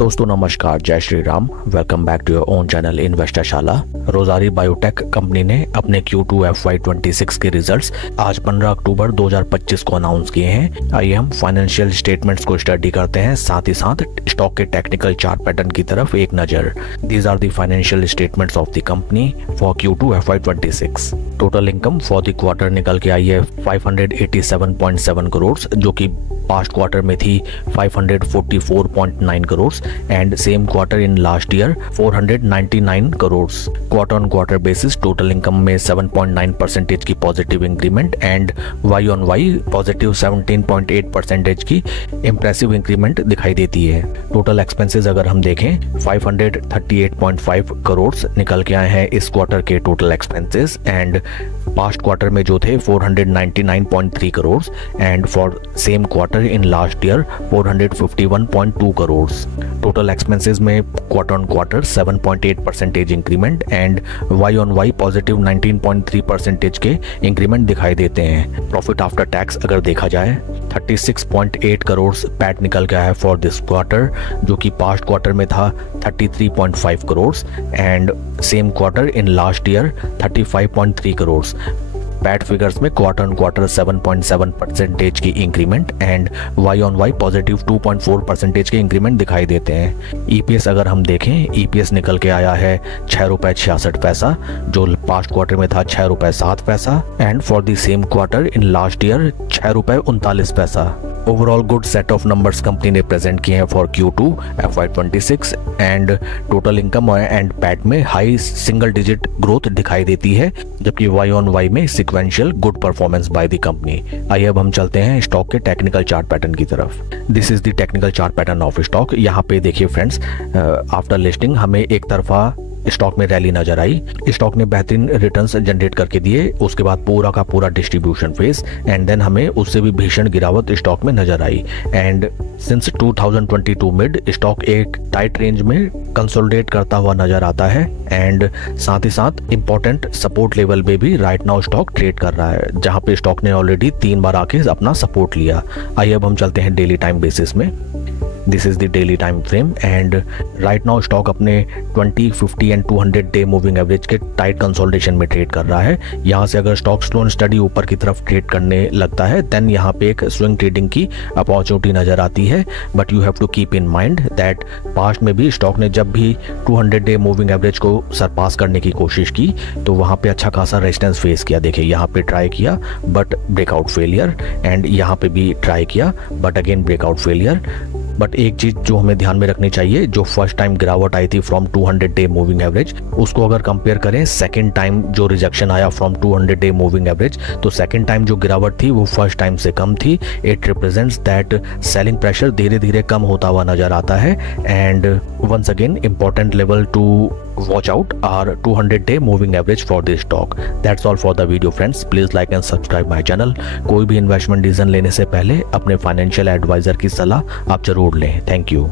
दोस्तों नमस्कार, जय Shri Ram. Welcome back to your own channel Investorshala. Rossari biotech company ने अपने Q2 FY26 के रिजल्ट्स आज 15 अक्टूबर 2025 को अनाउंस किए हैं। आइए हम फाइनेंशियल स्टेटमेंट्स को स्टडी करते हैं, साथ ही साथ स्टॉक के टेक्निकल चार्ट पैटर्न की तरफ एक नजर। These are the financial statements of the company for Q2 FY26। Total income for the quarter निकल के आई है 587.7 करोड़, जो कि पास्ट क्वार्टर में थी 544.9 crore and same quarter in last year 499 crore. Quarter on quarter basis total income में 7.9% की positive increment and Y on Y positive 17.8% की इंप्रेसिव इंक्रीमेंट दिखाई देती है। टोटल एक्सपेंसेस अगर हम देखें 538.5 करोड़ निकल के आए हैं इस क्वार्टर के total expenses and past quarter में जो थे 499.3 crore and for same quarter in last year 451.2 crore. Total expenses में quarter on quarter 7.8% increment and Y on Y positive 19.3% के इंक्रीमेंट दिखाई देते हैं। प्रॉफिट आफ्टर टैक्स अगर देखा जाए 36.8 करोड़ पैट निकल गया है फॉर दिस क्वार्टर, जो कि पास्ट क्वार्टर में था 33.5 crore and same quarter in last year 35.3 crore. PAT figures में क्वार्टर ऑन क्वार्टर 7.7% की increment and Y on Y positive 2.4% के इंक्रीमेंट दिखाई देते हैं। ईपीएस अगर हम देखें, ईपीएस निकल के आया है ₹6.66, जो पास्ट क्वार्टर में था ₹6.07 and for the same quarter in last year ₹6.39। Overall good set of numbers company ने प्रेजेंट किए हैं for Q2 FY26 and total income and PAT में हाई सिंगल डिजिट ग्रोथ दिखाई देती है, जबकि वाई ऑन वाई में sequential good performance by the company. आइए अब हम चलते हैं स्टॉक के टेक्निकल चार्ट पैटर्न की तरफ। This is the technical chart pattern of stock. यहाँ पे देखिए फ्रेंड्स, आफ्टर लिस्टिंग हमें एक तरफा स्टॉक में रैली नजर आई। स्टॉक ने बेहतरीन रिटर्न्स जनरेट करके दिए, उसके बाद पूरा का पूरा डिस्ट्रीब्यूशन फेज एंड देन हमें उससे भी भीषण गिरावट स्टॉक में नजर आई एंड सिंस 2022 मिड स्टॉक एक टाइट रेंज में कंसोलिडेट करता हुआ नजर आता है एंड साथ ही साथ इंपॉर्टेंट सपोर्ट लेवल पे भी राइट नाउ स्टॉक ट्रेड कर रहा है, जहां पे स्टॉक ने ऑलरेडी 3 बार आके अपना सपोर्ट लिया। आइए अब हम चलते हैं डेली टाइम बेसिस में। This is the daily time frame and right now stock अपने 20, 50 एंड 200 डे मूविंग एवरेज के टाइट कंसोलिडेशन में ट्रेड कर रहा है। यहाँ से अगर स्टॉक स्लो एंड स्टडी ऊपर की तरफ ट्रेड करने लगता है देन यहाँ पे एक स्विंग ट्रेडिंग की अपॉर्चुनिटी नजर आती है, but you have to keep in mind that past में भी स्टॉक ने जब भी 200 डे मूविंग एवरेज को सरपास करने की कोशिश की तो वहाँ पे अच्छा खासा रेजिस्टेंस फेस किया। देखिए यहाँ पे ट्राई किया बट ब्रेकआउट फेलियर एंड यहाँ पे भी ट्राई किया but again breakout failure. But एक चीज जो हमें ध्यान में रखनी चाहिए, जो फर्स्ट टाइम गिरावट आई थी फ्रॉम 200 डे मूविंग एवरेज, उसको अगर कंपेयर करें सेकंड टाइम जो रिजेक्शन आया फ्रॉम 200 डे मूविंग एवरेज, तो सेकंड टाइम जो गिरावट थी वो फर्स्ट टाइम से कम थी। It represents that selling pressure धीरे धीरे कम होता हुआ नजर आता है and once again important level to watch out are 200 day moving average for this stock. That's all for the video friends. Please like and subscribe my channel. कोई भी इन्वेस्टमेंट डिसीजन लेने से पहले अपने फाइनेंशियल एडवाइजर की सलाह आप जरूर लें। Thank you.